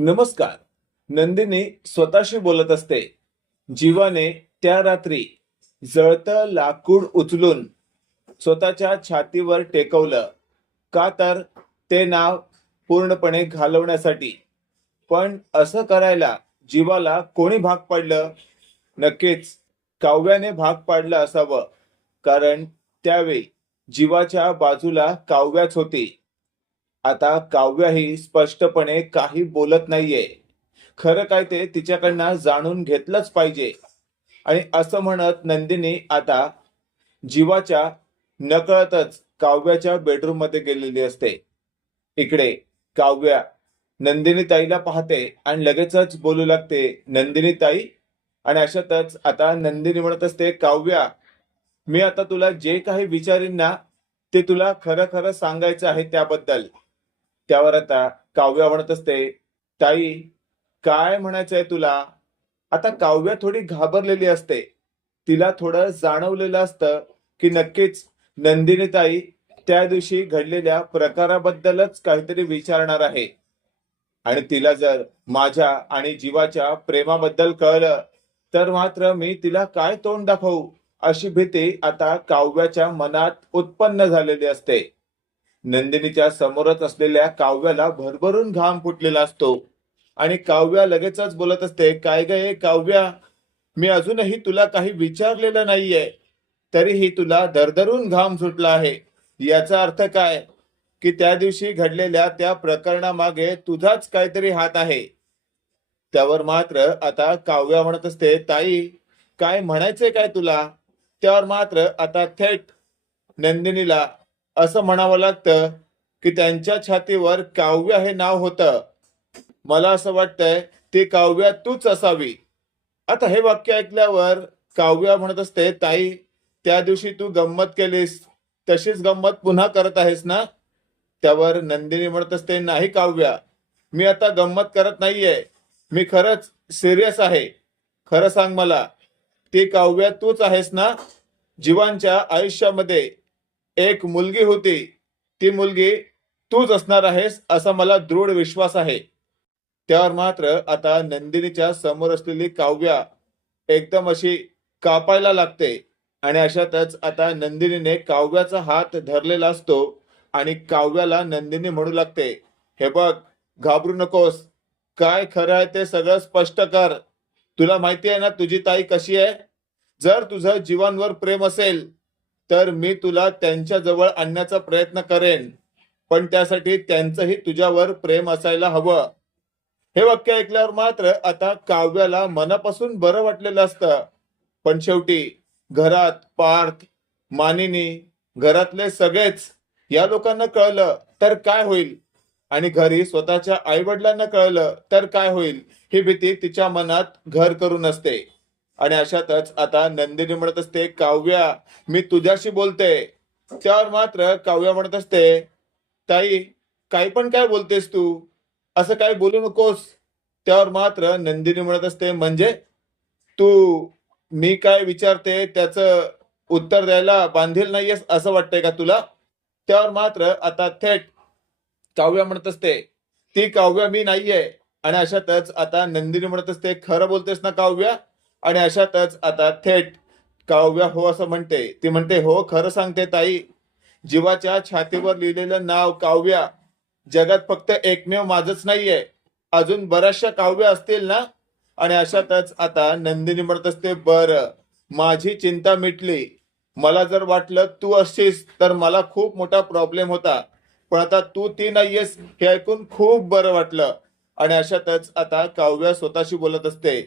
नमस्कार. नंदिनी स्वतःशी बोलत असते. जीवाने त्या रात्री जळतं लाकूड उचलून स्वतःच्या छातीवर टेकवलं. का तर ते नाव पूर्णपणे घालवण्यासाठी. पण असं करायला जीवाला कोणी भाग पाडलं? नक्कीच काव्याने भाग पाडलं असावं. कारण त्यावेळी जीवाच्या बाजूला काव्याच होती. आता काव्य ही स्पष्टपणे काही बोलत नाहीये. खरं काय ते तिच्याकडनं जाणून घेतलंच पाहिजे. आणि असं म्हणत नंदिनी आता जीवाच्या नकळतच काव्याच्या बेडरूममध्ये गेलेली असते. इकडे काव्या नंदिनी ताईला पाहते आणि लगेचच बोलू लागते नंदिनी ताई आणि अशातच आता नंदिनी म्हणत असते काव्या मी आता तुला जे काही विचारीन ना ते तुला खरं खरं सांगायचं आहे त्याबद्दल. त्यावर आता काव्य म्हणत असते. ताई काय म्हणायचंय तुला? आता काव्य थोडी घाबरलेली असते. तिला थोडं जाणवलेलं असतं की नक्कीच नंदिनी ताई त्या दिवशी घडलेल्या प्रकाराबद्दलच काहीतरी विचारणार आहे. आणि तिला जर माझ्या आणि जीवाच्या प्रेमाबद्दल कळलं तर मात्र मी तिला काय तोंड दाखवू अशी भीती आता काव्याच्या मनात उत्पन्न झालेली असते. नंदिनीच्या समोरच असलेल्या काव्याला भरभरून घाम फुटलेला असतो. आणि काव्या लगेचच बोलत असते काय गे काव्या? मी अजूनही तुला काही विचारलेलं नाहीये. तरीही तुला दरदरून घाम सुटला आहे. याचा अर्थ काय? की त्या दिवशी घडलेल्या त्या प्रकरणामागे तुझाच काहीतरी हात आहे. त्यावर मात्र आता काव्या म्हणत असते ताई काय म्हणायचंय काय तुला? त्यावर मात्र आता थेट नंदिनीला असं म्हणावं लागतं की त्यांच्या छातीवर काव्य हे नाव होतं. मला असं वाटतंय ती काव्या तूच असावी. आता हे वाक्य ऐकल्यावर काव्या म्हणत असते ताई त्या दिवशी तू गंमत केलीस. तशीच गंमत पुन्हा करत आहेस ना? त्यावर नंदिनी म्हणत असते नाही काव्या मी आता गंमत करत नाहीये. मी खरंच सिरियस आहे. खरं सांग मला ती काव्या तूच आहेस ना? जीवांच्या आयुष्यामध्ये एक मुलगी होती. ती मुलगी तूच असणार आहेस असा मला दृढ विश्वास आहे. त्यावर मात्र आता नंदिनीच्या समोर असलेली काव्या एकदम अशी कापायला लागते. आणि अशातच आता नंदिनीने काव्याचा हात धरलेला असतो आणि काव्याला नंदिनी म्हणू लागते हे बघ घाबरू नकोस. काय खरं आहे ते सगळं स्पष्ट कर. तुला माहिती आहे ना तुझी ताई कशी आहे? जर तुझं जीवांवर प्रेम असेल तर मी तुला त्यांच्या जवळ आणण्याचा प्रयत्न करेन पण त्यासाठी त्यांचंही तुझ्यावर प्रेम असायला हवं. हे वाक्य ऐकल्यावर मात्र आता काव्याला मनापासून बरं वाटलेलं असतं. पण शेवटी घरात पार्थ मानिनी घरातले सगळेच या लोकांना कळलं तर काय होईल? आणि घरी स्वतःच्या आई वडिलांना कळलं तर काय होईल? ही भीती तिच्या मनात घर करून असते आणि अशातच आता नंदिनी म्हणत असते काव्या मी तुझ्याशी बोलते. त्यावर मात्र काव्या म्हणत असते ताई काही पण काय बोलतेस तू? असं काय बोलू नकोस. त्यावर मात्र नंदिनी म्हणत असते म्हणजे? तू मी काय विचारते त्याचं उत्तर द्यायला बांधील नाहीयेस असं वाटतंय का तुला? त्यावर मात्र आता थेट काव्या म्हणत असते ती काव्या मी नाहीये. आणि अशातच आता नंदिनी म्हणत असते खरं बोलतेस ना काव्या? आणि अशातच आता थेट काव्या हो असं म्हणते. ती म्हणते हो खरं सांगते ताई जीवाच्या छातीवर लिहिलेलं नाव काव्या जगात फक्त एकमेव माझच नाहीये. अजून बऱ्याचशा काव्य असतील ना? आणि अशातच आता नंदिनी म्हणत असते बर माझी चिंता मिटली. मला जर वाटलं तू असशीस तर मला खूप मोठा प्रॉब्लेम होता. पण आता तू ती नाहीयेस हे ऐकून खूप बरं वाटलं. आणि अशातच आता काव्या स्वतःशी बोलत असते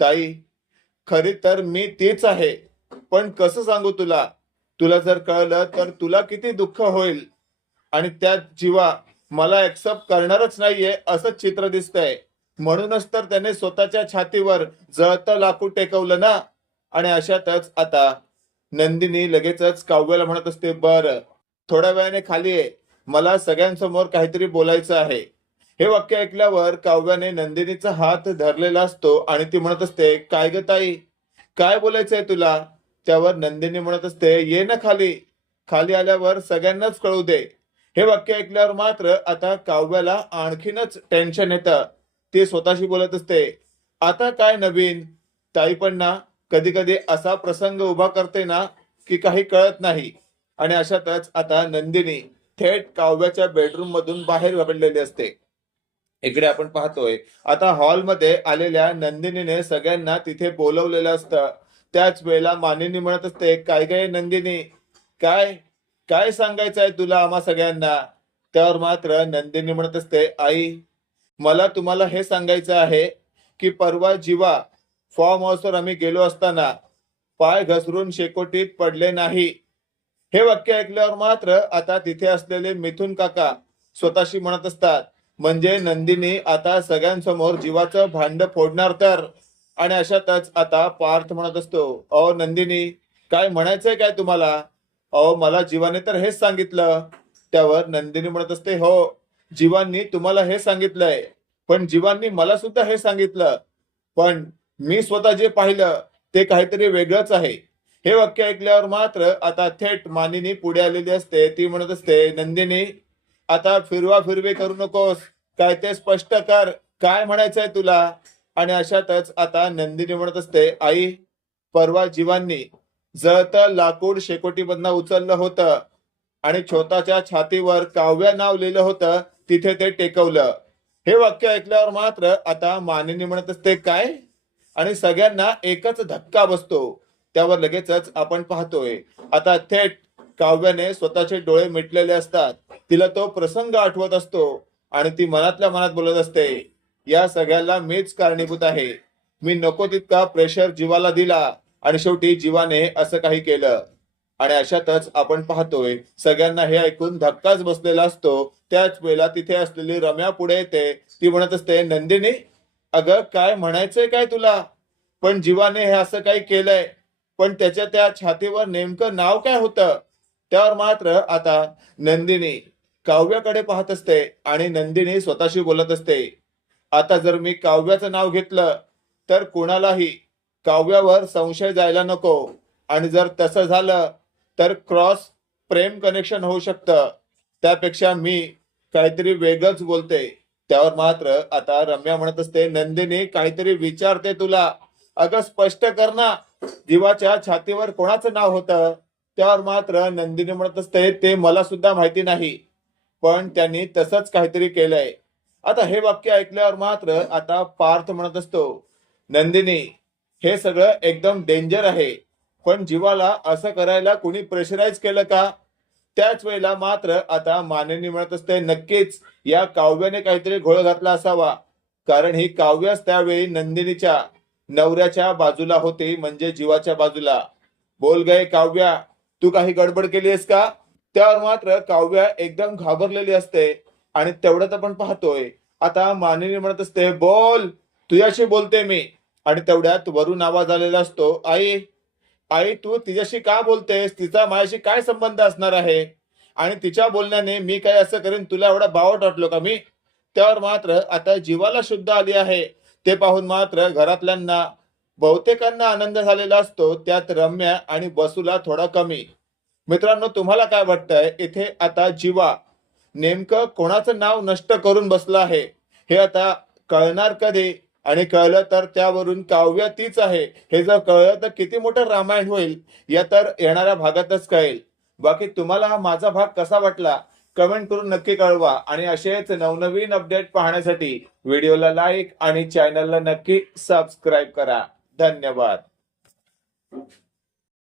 ताई खरी तर मी तीच आहे. पण कसं सांगू तुला? तुला जर कळलं तर तुला किती दुःख होईल. आणि त्यात जीवा मला एक्सेप्ट करणारच नाहीये असं चित्र दिसतंय. म्हणूनच तर त्याने स्वतःच्या छातीवर जळतं लाकूड टेकवलं ना? आणि अशातच आता नंदिनी लगेचच काव्याला म्हणत असते बर थोड्या वेळाने खाली मला सगळ्यांसमोर काहीतरी बोलायचं आहे. हे वाक्य ऐकल्यावर काव्याने नंदिनीचा हात धरलेला असतो आणि ती म्हणत असते काय ग ताई? काय बोलायचंय तुला? त्यावर नंदिनी म्हणत असते ये ना खाली. खाली आल्यावर सगळ्यांनाच कळू दे. हे वाक्य ऐकल्यावर मात्र आता काव्याला आणखीनच टेन्शन येतं. ती स्वतःशी बोलत असते आता काय नवीन? ताई पण ना कधी कधी असा प्रसंग उभा करते ना की काही कळत नाही. आणि अशातच आता नंदिनी थेट काव्याच्या बेडरूम मधून बाहेर पडलेली असते. इकडे आपण पाहतोय. आता हॉलमध्ये आलेल्या नंदिनीने सगळ्यांना तिथे बोलवलेलं असतं. त्याच वेळेला मानिनी म्हणत असते काय काय नंदिनी? काय? काय सांगायचं आहे तुला आम्हा सगळ्यांना? त्यावर मात्र नंदिनी म्हणत असते आई मला तुम्हाला हे सांगायचं आहे की परवा जीवा फॉर्म हाऊसवर आम्ही गेलो असताना पाय घसरून शेकोटीत पडले नाही. हे वाक्य ऐकल्यावर मात्र आता तिथे असलेले मिथुन काका स्वतःशी म्हणत असतात म्हणजे नंदिनी आता सगळ्यांसमोर जीवाचं भांड फोडणार तर. आणि अशातच आता पार्थ म्हणत असतो अहो नंदिनी काय म्हणायचंय काय तुम्हाला? अहो मला जीवाने तर हेच सांगितलं. त्यावर नंदिनी म्हणत असते हो जीवांनी तुम्हाला हे सांगितलंय. पण जीवांनी मला सुद्धा हे सांगितलं. पण मी स्वतः जे पाहिलं ते काहीतरी वेगळंच आहे. हे वाक्य ऐकल्यावर मात्र आता थेट मानिनी पुढे आलेली असते. ती म्हणत असते नंदिनी आता फिरवा फिरवी करू नकोस. काय ते स्पष्ट कर. काय म्हणायचंय तुला? आणि अशातच आता नंदिनी म्हणत असते आई परवा जीवांनी जळत लाकूड शेकोटी मधनं उचललं होतं आणि छोटाच्या छातीवर काव्य नाव लिहिलं होतं तिथे ते टेकवलं. हे वाक्य ऐकल्यावर मात्र आता मानिनी म्हणत असते काय? आणि सगळ्यांना एकच धक्का बसतो. त्यावर लगेचच आपण पाहतोय. आता थेट काव्याने स्वतःचे डोळे मिटलेले असतात. तिला तो प्रसंग आठवत असतो आणि ती मनातल्या मनात बोलत असते या सगळ्याला मीच कारणीभूत आहे. मी नको तितका प्रेशर जीवाला दिला आणि शेवटी जीवाने असं काही केलं. आणि अशातच आपण पाहतोय सगळ्यांना हे ऐकून धक्काच बसलेला असतो. त्याच वेळेला तिथे असलेली रम्या पुढे येते. ती म्हणत असते नंदिनी अगं काय म्हणायचंय काय तुला? पण जीवाने हे असं काही केलंय. पण त्याच्या त्या छातीवर नेमकं नाव काय होतं? त्यावर मात्र आता नंदिनी काव्याकडे पाहत असते आणि नंदिनी स्वतःशी बोलत असते. आता जर मी काव्याचं नाव घेतलं तर कुणालाही काव्यावर संशय जायला नको. आणि जर तसं झालं तर क्रॉस प्रेम कनेक्शन होऊ शकतं. त्यापेक्षा मी काहीतरी वेगळंच बोलते. त्यावर मात्र आता रम्या म्हणत असते नंदिनी काहीतरी विचारते तुला. अगं स्पष्ट कर ना. जीवाच्या छातीवर कोणाचं नाव होतं? त्यावर मात्र नंदिनी म्हणत असते ते मला सुद्धा माहिती नाही. पण त्यांनी तसंच काहीतरी केलंय. आता हे वाक्य ऐकल्यावर मात्र आता पार्थ म्हणत असतो नंदिनी हे सगळं एकदम डेंजर आहे. पण जीवाला असं करायला कोणी प्रेशराईज केलं का? त्याच वेळेला मात्र आता माननी म्हणत असते नक्कीच या काव्याने काहीतरी घोळ घातला असावा. कारण ही काव्यच त्यावेळी नंदिनीच्या नवऱ्याच्या बाजूला होती म्हणजे जीवाच्या बाजूला. बोल गए काव्या. तू काही गडबड केली आहेस का? त्यावर मात्र काव्या एकदम घाबरलेली असते आणि तेवढ्यात आपण पाहतोय. आता मानिनी म्हणत असते बोल तुझ्याशी बोलते मी. आणि तेवढ्यात वरून आवाज आलेला असतो आई आई तू तिच्याशी का बोलतेस? तिचा माझ्याशी काय संबंध असणार आहे? आणि तिच्या बोलण्याने मी काय असं करेन? तुला एवढा बावट वाटलो का मी? त्यावर मात्र आता जीवाला शुद्ध आली आहे. ते पाहून मात्र घरातल्यांना बहुतेकांना आनंद झालेला असतो त्यात रम्या आणि बसूला थोडा कमी. मित्रांनो तुम्हाला काय वाटतंय? इथे आता जीवा नेमकं कोणाचं नाव नष्ट करून बसलं आहे? हे आता कळणार कधी? आणि कळलं तर त्यावरून काव्य तीच आहे. हे जर कळलं तर किती मोठं रामायण होईल या तर येणाऱ्या भागातच कळेल. बाकी तुम्हाला हा माझा भाग कसा वाटला? कमेंट करून नक्की कळवा. आणि असेच नवनवीन अपडेट पाहण्यासाठी व्हिडिओला लाईक आणि चॅनलला नक्की सबस्क्राईब करा. धन्यवाद.